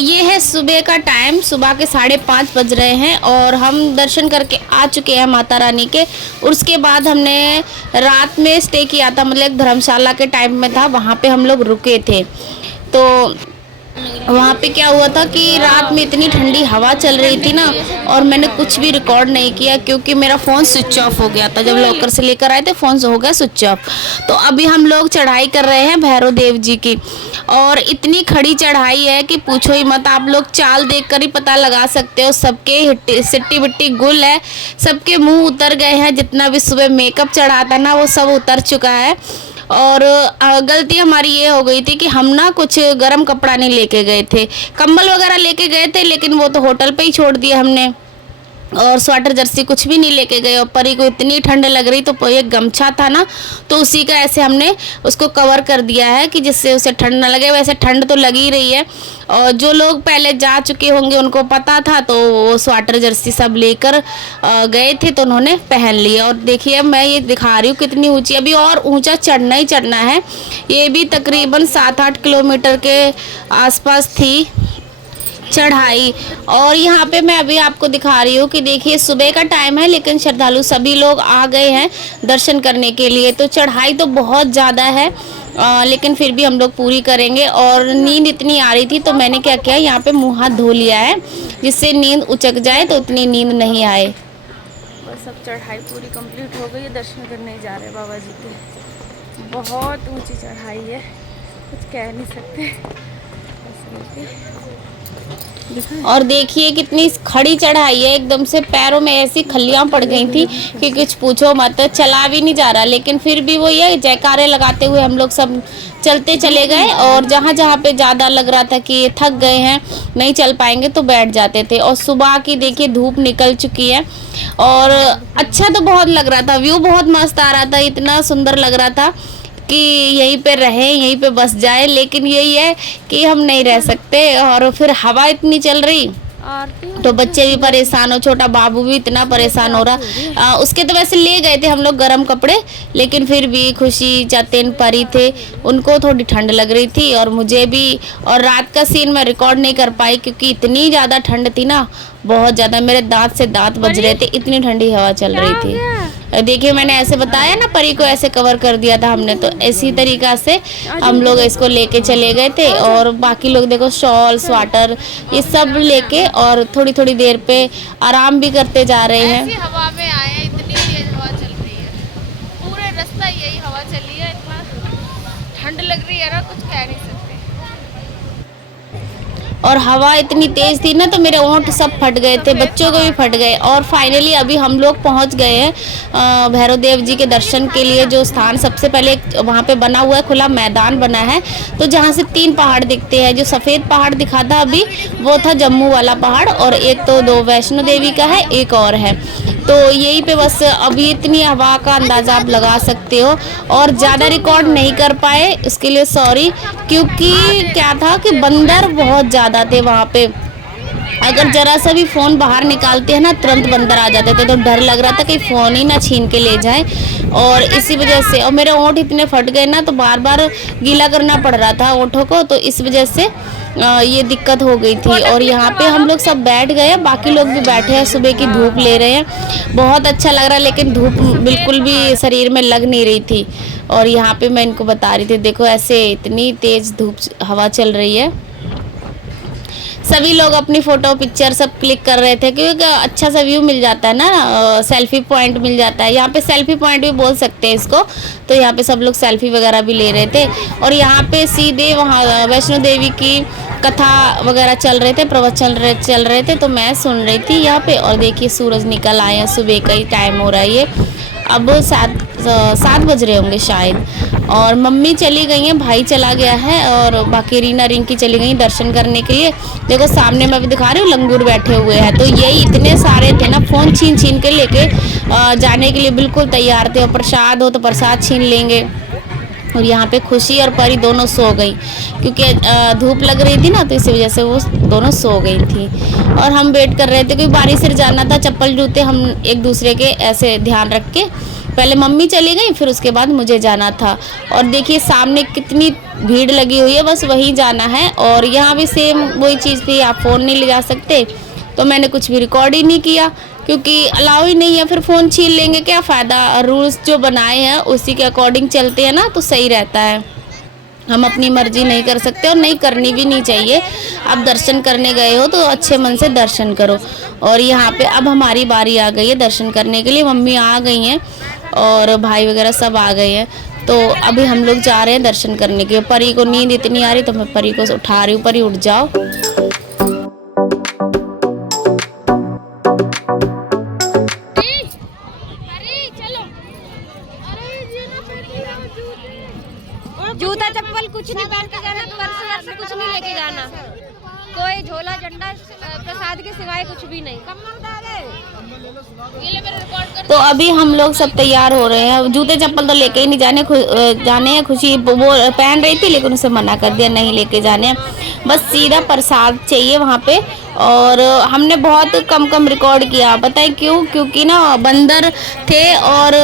ये है सुबह का टाइम, सुबह के 5:30 बज रहे हैं और हम दर्शन करके आ चुके हैं माता रानी के। उसके बाद हमने रात में स्टे किया था, मतलब एक धर्मशाला के टाइम में था, वहाँ पे हम लोग रुके थे। तो वहाँ पे क्या हुआ था कि रात में इतनी ठंडी हवा चल रही थी ना, और मैंने कुछ भी रिकॉर्ड नहीं किया क्योंकि मेरा फ़ोन स्विच ऑफ हो गया था। जब लॉकर से लेकर आए थे फ़ोन हो गया स्विच ऑफ। तो अभी हम लोग चढ़ाई कर रहे हैं भैरव देव जी की, और इतनी खड़ी चढ़ाई है कि पूछो ही मत। आप लोग चाल देखकर ही पता लगा सकते हो, सबके सिट्टी बिट्टी गुल है, सबके मुंह उतर गए हैं। जितना भी सुबह मेकअप चढ़ा था ना वो सब उतर चुका है। और गलती हमारी ये हो गई थी कि हम ना कुछ गर्म कपड़ा नहीं लेके गए थे, कंबल वगैरह लेके गए थे, लेकिन वो तो होटल पे ही छोड़ दिया हमने। और स्वेटर जर्सी कुछ भी नहीं लेके गए। और परी को इतनी ठंड लग रही तो एक गमछा था ना, तो उसी का ऐसे हमने उसको कवर कर दिया है कि जिससे उसे ठंड ना लगे। वैसे ठंड तो लगी रही है, और जो लोग पहले जा चुके होंगे उनको पता था, तो वो स्वेटर जर्सी सब लेकर गए थे, तो उन्होंने पहन लिया। और देखिए मैं ये दिखा रही हूँ कितनी ऊंची, अभी और ऊंचा चढ़ना ही चढ़ना है। ये भी तकरीबन 7-8 किलोमीटर के आसपास थी चढ़ाई। और यहाँ पे मैं अभी आपको दिखा रही हूँ कि देखिए सुबह का टाइम है, लेकिन श्रद्धालु सभी लोग आ गए हैं दर्शन करने के लिए। तो चढ़ाई तो बहुत ज़्यादा है, लेकिन फिर भी हम लोग पूरी करेंगे। और नींद इतनी आ रही थी तो मैंने क्या किया, यहाँ पे मुँह हाथ धो लिया है, जिससे नींद उचक जाए तो उतनी नींद नहीं आए। बस अब चढ़ाई पूरी कंप्लीट हो गई है, दर्शन करने जा रहे हैं बाबा जी के। बहुत ऊँची चढ़ाई है, कुछ कह नहीं सकते। और देखिए कितनी खड़ी चढ़ाई है, एकदम से पैरों में ऐसी खल्लियां पड़ गई थी कि कुछ पूछो मत। चला भी नहीं जा रहा, लेकिन फिर भी वो ये जयकारे लगाते हुए हम लोग सब चलते चले गए। और जहाँ जहाँ पे ज़्यादा लग रहा था कि थक गए हैं, नहीं चल पाएंगे, तो बैठ जाते थे। और सुबह की देखिए धूप निकल चुकी है, और अच्छा तो बहुत लग रहा था, व्यू बहुत मस्त आ रहा था, इतना सुंदर लग रहा था कि यहीं पे रहें, यहीं पे बस जाए। लेकिन यही है कि हम नहीं रह सकते, और फिर हवा इतनी चल रही तो बच्चे भी परेशान हो, छोटा बाबू भी इतना परेशान हो रहा। उसके तो वैसे ले गए थे हम लोग गर्म कपड़े, लेकिन फिर भी खुशी जतिन परी थे, उनको थोड़ी ठंड लग रही थी, और मुझे भी। और रात का सीन मैं रिकॉर्ड नहीं कर पाई क्योंकि इतनी ज़्यादा ठंड थी ना, बहुत ज़्यादा। मेरे दांत से दांत बज रहे थे, इतनी ठंडी हवा चल रही थी। देखिए मैंने ऐसे बताया ना, परी को ऐसे कवर कर दिया था हमने, तो इसी तरीक़ा से हम लोग इसको लेके चले गए थे। और बाकी लोग देखो शॉल स्वेटर ये सब लेके, और थोड़ी थोड़ी देर पे आराम भी करते जा रहे हैं। ऐसी हवा में आए हैं, इतनी तेज हवा चल रही है, पूरे रास्ता यही हवा चली है, इतना ठंड लग रही है ना, कुछ कह नहीं सकते। और हवा इतनी तेज़ थी ना, तो मेरे ओंठ सब फट गए थे, बच्चों को भी फट गए। और फाइनली अभी हम लोग पहुंच गए हैं भैरव देव जी के दर्शन के लिए। जो स्थान सबसे पहले वहां पे बना हुआ है, खुला मैदान बना है, तो जहां से 3 पहाड़ दिखते हैं। जो सफ़ेद पहाड़ दिखा था अभी, वो था जम्मू वाला पहाड़, और एक तो 2 वैष्णो देवी का है, एक और है। तो यहीं पे बस अभी इतनी हवा का अंदाज़ा आप लगा सकते हो। और ज़्यादा रिकॉर्ड नहीं कर पाए, उसके लिए सॉरी, क्योंकि क्या था कि बंदर बहुत ज़्यादा थे वहाँ पे। अगर जरा सा भी फ़ोन बाहर निकालते हैं ना, तुरंत बंदर आ जाते थे, तो डर लग रहा था कि फ़ोन ही ना छीन के ले जाए। और इसी वजह से, और मेरे ओंठ इतने फट गए ना, तो बार बार गीला करना पड़ रहा था ओंठों को, तो इस वजह से ये दिक्कत हो गई थी। और यहाँ पे हम लोग सब बैठ गए, बाकी लोग भी बैठे हैं, सुबह की धूप ले रहे हैं। बहुत अच्छा लग रहा है, लेकिन धूप बिल्कुल भी शरीर में लग नहीं रही थी। और यहाँ पे मैं इनको बता रही थी, देखो ऐसे इतनी तेज़ धूप हवा चल रही है। सभी लोग अपनी फ़ोटो पिक्चर सब क्लिक कर रहे थे, क्योंकि अच्छा सा व्यू मिल जाता है ना, सेल्फी पॉइंट मिल जाता है। यहाँ पे सेल्फी पॉइंट भी बोल सकते हैं इसको। तो यहाँ पे सब लोग सेल्फी वगैरह भी ले रहे थे। और यहाँ पे सीधे वहाँ वैष्णो देवी की कथा वगैरह चल रहे थे, प्रवचन चल रहे थे, तो मैं सुन रही थी यहाँ पे। और देखिए सूरज निकल आए हैं, सुबह का ही टाइम हो रहा है, ये अब 7 बज रहे होंगे शायद। और मम्मी चली गई हैं, भाई चला गया है, और बाकी रीना रिंकी चली गई दर्शन करने के लिए। देखो सामने मैं भी दिखा रही हूँ, लंगूर बैठे हुए हैं। तो यही इतने सारे थे ना, फ़ोन छीन छीन के लेके जाने के लिए बिल्कुल तैयार थे। और प्रसाद हो तो प्रसाद छीन लेंगे। और यहाँ पे खुशी और परी दोनों सो गई, क्योंकि धूप लग रही थी ना, तो इसी वजह से वो दोनों सो गई थी। और हम वेट कर रहे थे, क्योंकि बारिश से जाना था, चप्पल जूते हम एक दूसरे के ऐसे ध्यान रख के पहले मम्मी चली गई, फिर उसके बाद मुझे जाना था। और देखिए सामने कितनी भीड़ लगी हुई है, बस वहीं जाना है। और यहाँ भी सेम वही चीज़ थी, आप फ़ोन नहीं ले जा सकते, तो मैंने कुछ भी रिकॉर्ड ही नहीं किया क्योंकि अलाउ ही नहीं है। फिर फ़ोन छीन लेंगे, क्या फ़ायदा। रूल्स जो बनाए हैं उसी के अकॉर्डिंग चलते हैं ना, तो सही रहता है। हम अपनी मर्जी नहीं कर सकते और नहीं करनी भी नहीं चाहिए। आप दर्शन करने गए हो तो अच्छे मन से दर्शन करो। और यहाँ पे अब हमारी बारी आ गई है दर्शन करने के लिए। मम्मी आ गई हैं और भाई वगैरह सब आ गए हैं, तो अभी हम लोग जा रहे हैं दर्शन करने के लिए। परी को नींद इतनी आ रही, तो मैं परी को उठा रही हूँ। परी उठ जाओ। जूता चप्पल कुछ नहीं पहन के जाना, पर्स वर्स कुछ नहीं लेके जाना, कोई झोला झंडा प्रसाद के सिवाय कुछ भी नहीं। तो अभी हम लोग सब तैयार हो रहे हैं। जूते चप्पल तो लेके ही नहीं जाने हैं। खुशी वो पहन रही थी लेकिन उसे मना कर दिया, नहीं लेके जाने हैं, बस सीधा प्रसाद चाहिए वहाँ पे। और हमने बहुत कम रिकॉर्ड किया, पता है क्यों? क्योंकि ना बंदर थे और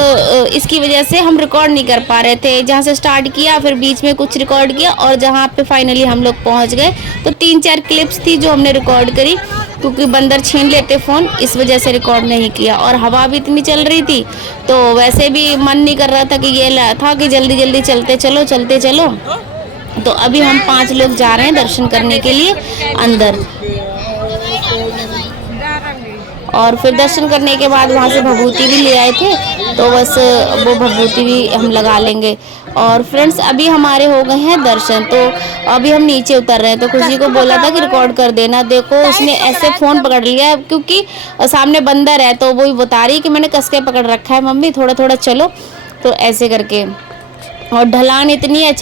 इसकी वजह से हम रिकॉर्ड नहीं कर पा रहे थे। जहाँ से स्टार्ट किया, फिर बीच में कुछ रिकॉर्ड किया, और जहाँ पे फाइनली हम लोग पहुँच गए तो 3-4 क्लिप्स थी जो हमने रिकॉर्ड करी, क्योंकि बंदर छीन लेते फ़ोन, इस वजह से रिकॉर्ड नहीं किया। और हवा भी इतनी चल रही थी, तो वैसे भी मन नहीं कर रहा था कि ये था कि जल्दी चलते चलो। तो अभी हम 5 लोग जा रहे हैं दर्शन करने के लिए अंदर। और फिर दर्शन करने के बाद वहाँ से भभूति भी ले आए थे, तो बस वो भभूति भी हम लगा लेंगे। और फ्रेंड्स अभी हमारे हो गए हैं दर्शन, तो अभी हम नीचे उतर रहे हैं। तो खुशी को बोला था कि रिकॉर्ड कर देना, देखो उसने ऐसे फ़ोन पकड़ लिया है क्योंकि सामने बंदर है, तो वही बता रही कि मैंने कस के पकड़ रखा है मम्मी, थोड़ा चलो, तो ऐसे करके। और ढलान इतनी है,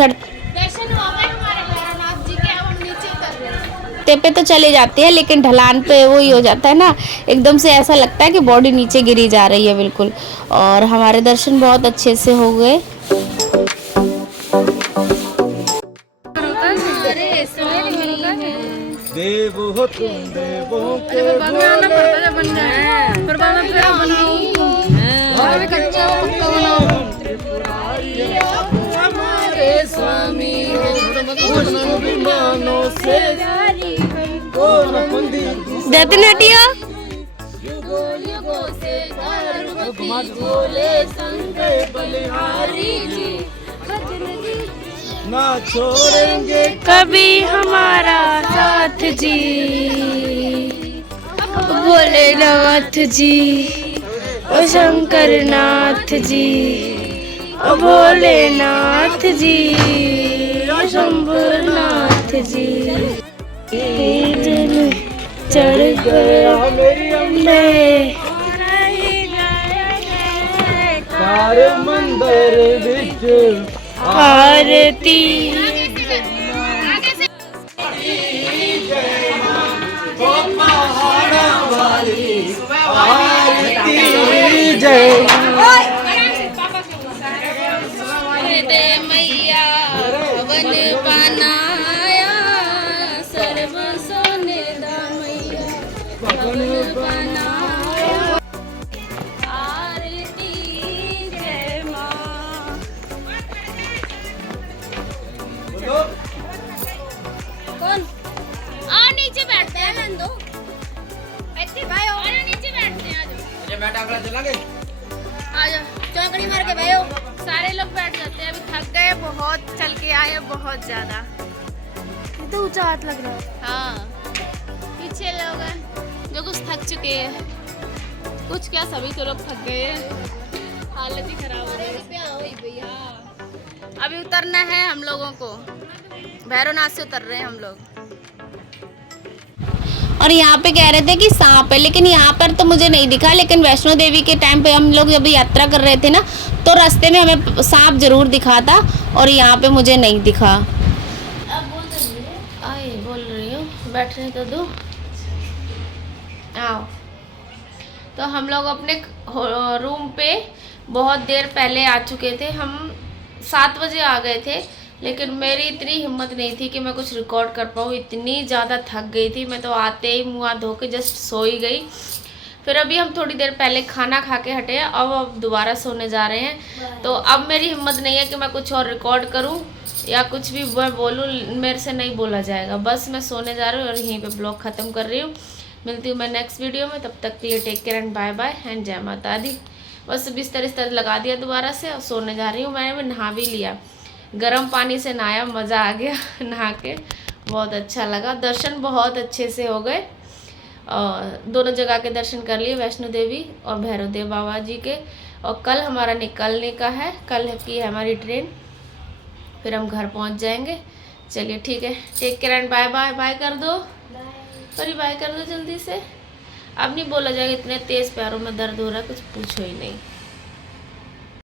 पे तो चले जाते हैं, लेकिन ढलान पे वही हो जाता है ना, एकदम से ऐसा लगता है कि बॉडी नीचे गिरी जा रही है बिल्कुल। और हमारे दर्शन बहुत अच्छे से हो गए। देवो हो तुम देवों के हमारे स्वामी विमानों से दत्तनाटिया ना छोड़ेंगे कभी हमारा साथ जी, भोलेनाथ जी, ओ शंकर नाथ जी, ओ भोलेनाथ जी, ओ शंभुनाथ जी। चढ़ गया मेरी अम्बे कार मंदिर विच आरती जय दे मैया भवन बनाया, सर्व सोने दा मैया भवन बनाया। आरती जय माँ। कौन? आ नीचे बैठते हैं नंदू, भाई और नीचे बैठते हैं। आ जाओ, चौकड़ी मार के भाई सारे लोग बैठ जाते हैं। अभी थक गए, बहुत चल के आए, बहुत ज्यादा। ये तो ऊंचा हाथ लग रहा है। हाँ, पीछे लोग हैं जो कुछ थक चुके हैं, कुछ क्या सभी तो लोग थक गए हैं, हालत ही खराब हो रही है। अभी उतरना है हम लोगों को, भैरवनाथ से उतर रहे हैं हम लोग। और यहाँ पे कह रहे थे कि सांप है, लेकिन यहाँ पर तो मुझे नहीं दिखा। लेकिन वैष्णो देवी के टाइम पे हम लोग जब यात्रा कर रहे थे ना, तो रास्ते में हमें सांप जरूर दिखा था, और यहाँ पे मुझे नहीं दिखा। अब बोल रही हूँ, बैठने तो दो, आओ। तो हम लोग अपने रूम पे बहुत देर पहले आ चुके थे। हम 7 बजे आ गए थे, लेकिन मेरी इतनी हिम्मत नहीं थी कि मैं कुछ रिकॉर्ड कर पाऊँ। इतनी ज़्यादा थक गई थी मैं, तो आते ही मुँह हाथ धो के जस्ट सो ही गई। फिर अभी हम थोड़ी देर पहले खाना खा के हटे हैं, अब दोबारा सोने जा रहे हैं। तो अब मेरी हिम्मत नहीं है कि मैं कुछ और रिकॉर्ड करूं या कुछ भी मैं बोलूं, मेरे से नहीं बोला जाएगा। बस मैं सोने जा रही हूँ और यहीं पे ब्लॉग ख़त्म कर रही हूँ। मिलती हूँ मैं नेक्स्ट वीडियो में, तब तक के लिए take care and bye bye and जय माता दी। बस बिस्तर लगा दिया दोबारा से और सोने जा रही हूँ। मैंने नहा भी लिया, गर्म पानी से नहाया, मज़ा आ गया नहा के, बहुत अच्छा लगा। दर्शन बहुत अच्छे से हो गए और दोनों जगह के दर्शन कर लिए, वैष्णो देवी और भैरव देव बाबा जी के। और कल हमारा निकलने का है, कल की है हमारी ट्रेन, फिर हम घर पहुंच जाएंगे। चलिए ठीक है, take care and bye bye. Bye कर दो परी, बाय कर दो जल्दी से। अब नहीं बोला जाएगा, इतने तेज़ पैरों में दर्द हो रहा है, कुछ पूछो ही नहीं।